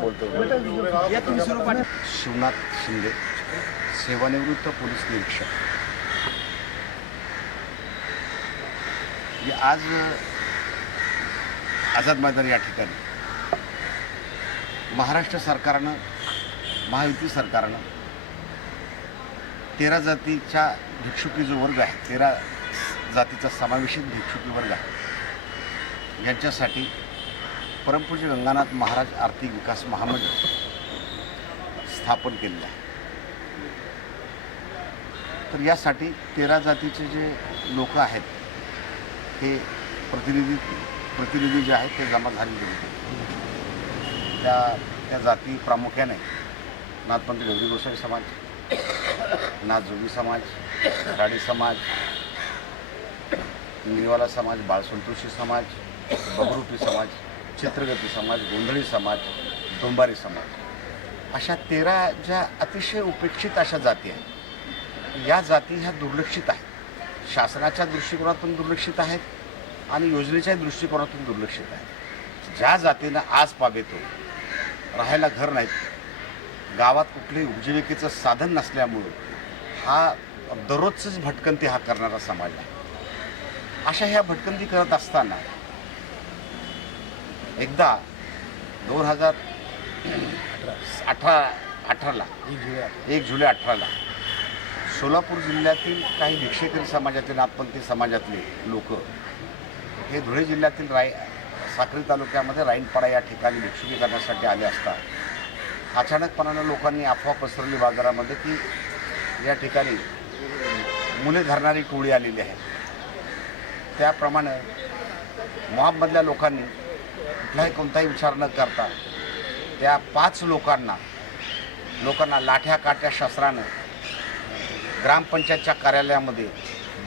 बोलतो. शिवनाथ शिंदे, सेवानिवृत्त पोलीस निरीक्षक. आज आझाद मैदान या ठिकाणी महाराष्ट्र सरकारनं, महायुती सरकारनं 13 जातीच्या भिक्षुकी जो वर्ग आहे, 13 जातीचा समावेशित भिक्षुकी वर्ग आहे, यांच्यासाठी परमपूज्य गंगानाथ महाराज आर्थिक विकास महामंडळ स्थापन केलेलं आहे. तर यासाठी 13 जातीचे जे लोक आहेत हे प्रतिनिधी जे आहेत ते जमा झालेले होते. त्या जाती प्रामुख्याने नाथपंथ गौरी गोसावी समाज, नाथजोगी समाज, राडी समाज, निवाला समाज, बाळसंतोषी समाज, बहुरूपी समाज, चित्रगती समाज, गोंधळी समाज, डोंबारी समाज, अशा 13 ज्या अतिशय उपेक्षित अशा जाती आहेत. या जाती ह्या दुर्लक्षित आहेत, शासनाच्या दृष्टिकोनातून दुर्लक्षित आहेत आणि योजनेच्या दृष्टिकोनातून दुर्लक्षित आहेत. ज्या जातीनं आज पावेतो, राहायला घर नाहीत, गावात कुठल्याही उपजीविकेचं साधन नसल्यामुळं हा दररोजच भटकंती हा करणारा समाज आहे. अशा ह्या भटकंती करत असताना एकदा 2018ला 1 जुलै 18ला सोलापूर जिल्ह्यातील काही भिक्षेकरी समाजातील, नाथपंथी समाजातले लोक हे धुळे जिल्ह्यातील साक्री तालुक्यामध्ये राईनपाडा या ठिकाणी भिक्षुकी करण्यासाठी आले असता अचानकपणानं लोकांनी अफवा पसरवली बाजारामध्ये की या ठिकाणी मुले धरणारी टोळी आलेली आहे. त्याप्रमाणे मॉबमधल्या लोकांनी कुठलाही कोणताही विचार न करता त्या 5 लोकांना लाठ्या काट्या शस्त्रानं ग्रामपंचायतच्या कार्यालयामध्ये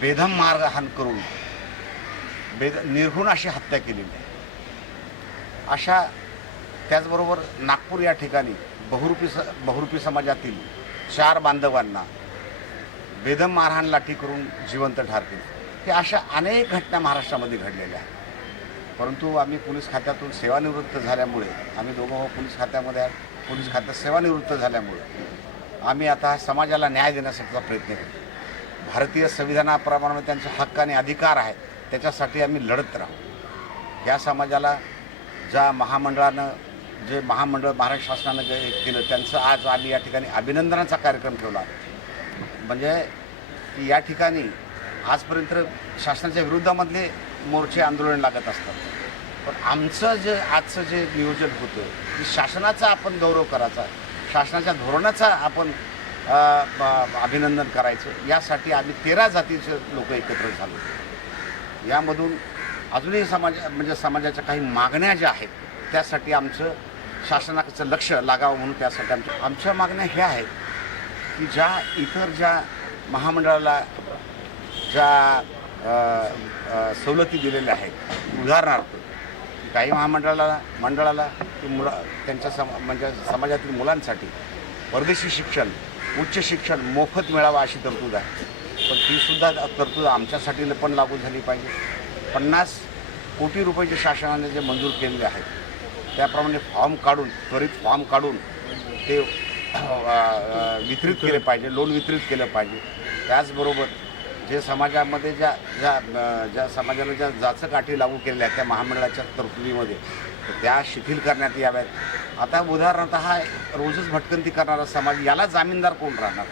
बेदम मारहाण करून निर्घृण अशी हत्या केलेली आहे. अशा त्याचबरोबर नागपूर या ठिकाणी बहुरूपी समाजातील 4 बांधवांना बेदम मारहाण लाठी करून जिवंत ठार केले. हे अशा अनेक घटना महाराष्ट्रामध्ये घडलेल्या आहेत. परंतु आम्ही पोलीस खात्यातून सेवानिवृत्त झाल्यामुळे, आम्ही दोघं पोलीस खात्यामध्ये पोलीस खात्यात सेवानिवृत्त झाल्यामुळे आम्ही आता समाजाला न्याय देण्यासाठीचा प्रयत्न करतो. भारतीय संविधानाप्रमाणे त्यांचे हक्क आणि अधिकार आहेत, त्याच्यासाठी आम्ही लढत राहू. या समाजाला ज्या महामंडळ महाराष्ट्र शासनानं जे केलं त्यांचं आज आम्ही या ठिकाणी अभिनंदनाचा कार्यक्रम ठेवला. म्हणजे या ठिकाणी आजपर्यंत शासनाच्या विरोधामधले मोर्चे आंदोलन लागत असतात, पण आमचं जे आजचं जे नियोजन होतं की शासनाचा आपण गौरव करायचा, शासनाच्या धोरणाचा आपण अभिनंदन करायचं, यासाठी आम्ही 13 जातीचे लोक एकत्र झालो. यामधून अजूनही समाजाच्या काही मागण्या ज्या आहेत त्यासाठी आमचं शासनाचं लक्ष लागावं म्हणून त्यासाठी आमच्या मागण्या ह्या आहेत की ज्या महामंडळाला ज्या सवलती दिलेल्या आहेत, उदाहरणार्थ काही मंडळाला त्यांच्या समाजातील मुलांसाठी परदेशी शिक्षण, उच्च शिक्षण मोफत मिळावं अशी तरतूद आहे. पण तीसुद्धा तरतूद आमच्यासाठी पण लागू झाली पाहिजे. 50 कोटी रुपये शासनाने जे मंजूर केलेले आहेत त्याप्रमाणे त्वरित फॉर्म काढून ते वितरित केले पाहिजे, लोन वितरित केलं पाहिजे. त्याचबरोबर जे समाजामध्ये ज्या समाजाला ज्या जाचकाठी लागू केलेल्या आहेत त्या महामंडळाच्या तरतुदीमध्ये त्या शिथिल करण्यात याव्यात. आता उदाहरणार्थ हा रोजच भटकंती करणारा समाज, याला जामीनदार कोण राहणार?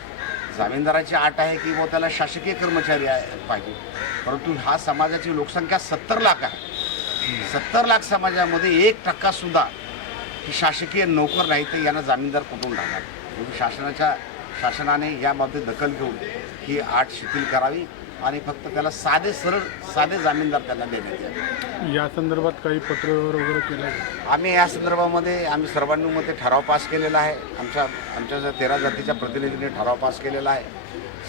जामीनदाराची अट आहे की व त्याला शासकीय कर्मचारी पाहिजे. परंतु हा समाजाची लोकसंख्या 70 लाख आहे. 70 लाख समाजामध्ये 1% की शासकीय नोकर नाही, तर यांना जामीनदार कुठून राहणार? म्हणून शासनाने याबाबतीत दखल घेऊन ही अट शिथिल करावी आणि फक्त त्याला साधे जामीनदार त्यांना देण्यात यावे. या संदर्भात काही पत्र वगैरे केलं आहे? आम्ही या संदर्भामध्ये सर्वांनुमते ठराव पास केलेला आहे. आमच्या 13 जातीच्या प्रतिनिधींनी ठराव पास केलेला आहे.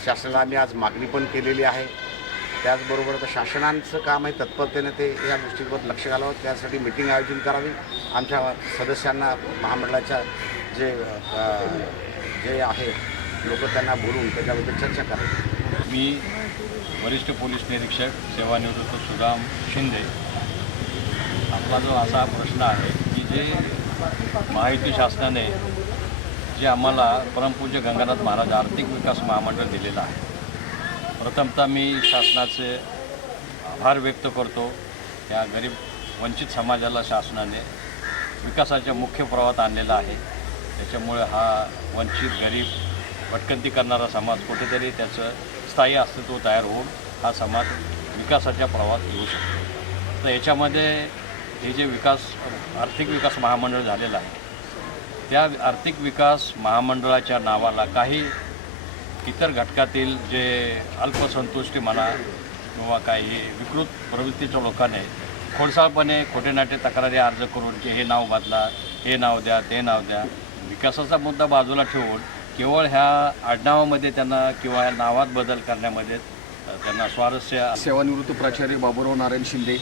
शासनाला आम्ही आज मागणी पण केलेली आहे. त्याचबरोबर आता शासनाचं काम आहे तत्परतेने ते या गोष्टीवर लक्ष घालावं, त्यासाठी मिटिंग आयोजित करावी. आमच्या सदस्यांना महामंडळाच्या जे आहे लोक त्यांना बोलून त्याच्याबद्दल चर्चा करावी. मी वरिष्ठ पोलीस निरीक्षक सेवानिवृत्त सुदाम शिंदे. आपला जो असा प्रश्न आहे की जे महायुती शासनाने जे आम्हाला परमपूज्य गंगानाथ महाराज आर्थिक विकास महामंडळ दिलेलं आहे, प्रथमतः मी शासनाचे आभार व्यक्त करतो. या गरीब वंचित समाजाला शासनाने विकासाच्या मुख्य प्रवाहात आणलेला आहे. त्याच्यामुळे हा वंचित, गरीब, भटकंती करणारा समाज कुठेतरी त्याचं स्थायी अस्तित्व तयार होऊन हा समाज विकासाच्या प्रवाहात येऊ शकतो. तर याच्यामध्ये हे जे आर्थिक विकास महामंडळ झालेलं आहे, त्या आर्थिक विकास महामंडळाच्या नावाला काही इतर घटकातील जे अल्पसंतुष्टी म्हणा किंवा काही विकृत प्रवृत्तीच्या लोकांनी खोडसाळपणे खोटेनाटे तक्रारी अर्ज करून की हे नाव बदला, हे नाव द्या, ते नाव द्या, विकासाचा मुद्दा बाजूला ठेवून केवळ ह्या आडनावामध्ये त्यांना किंवा ह्या नावात बदल करण्यामध्ये त्यांना स्वारस्य. सेवानिवृत्त प्राचार्य बाबूराव नारायण शिंदे.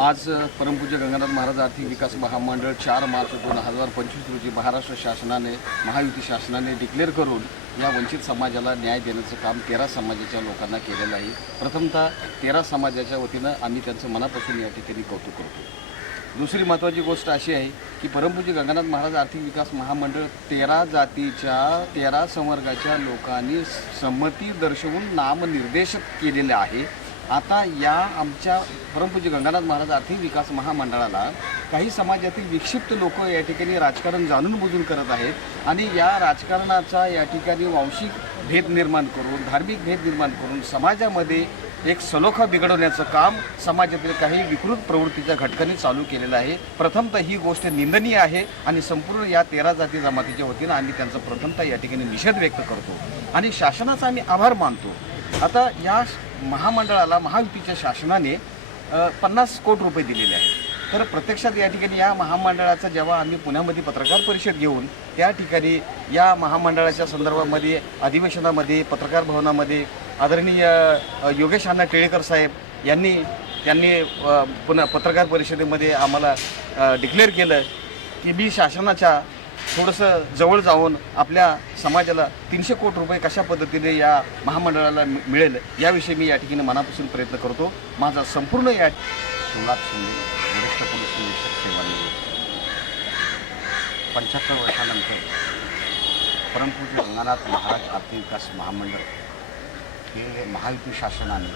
आज परमपूज्य गंगानाथ महाराज आर्थिक विकास महामंडळ 4 मार्च 2025 रोजी महाराष्ट्र शासनाने, महायुती शासनाने डिक्लेअर करून या वंचित समाजाला न्याय देण्याचं काम 13 समाजाच्या लोकांना केलेलं आहे. प्रथमतः 13 समाजाच्या वतीनं आम्ही त्यांचं मनापासून या ठिकाणी कौतुक करतो. दुसरी महत्त्वाची गोष्ट अशी आहे की परमपूज्य गंगानाथ महाराज आर्थिक विकास महामंडळ 13 जातीच्या 13 संवर्गाच्या लोकांनी संमती दर्शवून नामनिर्देशित केलेले आहे. आता या आमच्या परमपूज्य गंगानाथ महाराज आर्थिक विकास महामंडळाला काही समाजातील विक्षिप्त लोक या ठिकाणी राजकारण जाणून बुजून करत आहेत आणि या राजकारणाचा या ठिकाणी वांशिक भेद निर्माण करून, धार्मिक भेद निर्माण करून समाजामध्ये एक सलोखा बिघडवण्याचं काम समाजातील काही विकृत प्रवृत्तीच्या घटकांनी चालू केलेलं आहे. प्रथमतः ही गोष्ट निंदनीय आहे आणि संपूर्ण या 13 जाती जमातीच्या वतीनं आम्ही त्यांचा प्रथमतः या ठिकाणी निषेध व्यक्त करतो आणि शासनाचा आम्ही आभार मानतो. आता या महामंडळाला महायुतीच्या शासनाने 50 कोटी रुपये दिलेले आहेत. तर प्रत्यक्षात या ठिकाणी या महामंडळाचं जेव्हा आम्ही पुण्यामध्ये पत्रकार परिषद घेऊन त्या ठिकाणी या महामंडळाच्या संदर्भामध्ये अधिवेशनामध्ये पत्रकार भवनामध्ये आदरणीय योगेश अण्णा टिळेकर साहेब त्यांनी पुन्हा पत्रकार परिषदेमध्ये आम्हाला डिक्लेअर केलं की मी शासनाच्या थोडंसं जवळ जाऊन आपल्या समाजाला 300 कोटी रुपये कशा पद्धतीने या महामंडळाला मिळेल याविषयी मी या ठिकाणी मनापासून प्रयत्न करतो. माझा संपूर्ण या शिवनाथ शिंदे, वरिष्ठ पोलीस निरीक्षक, सेवानिवृत्त. 75 वर्षानंतर परमपूज्य गंगानाथ महाराज आर्थिक विकास महामंडळ हे महायुती शासनाने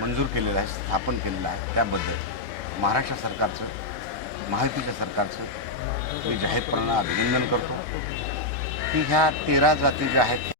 मंजूर केलेलं आहे, स्थापन केलेलं आहे. त्याबद्दल महाराष्ट्र सरकारचं, महायुतीच्या सरकारचं मी जाहीरपणानं अभिनंदन करतो की ह्या 13 जाती ज्या आहेत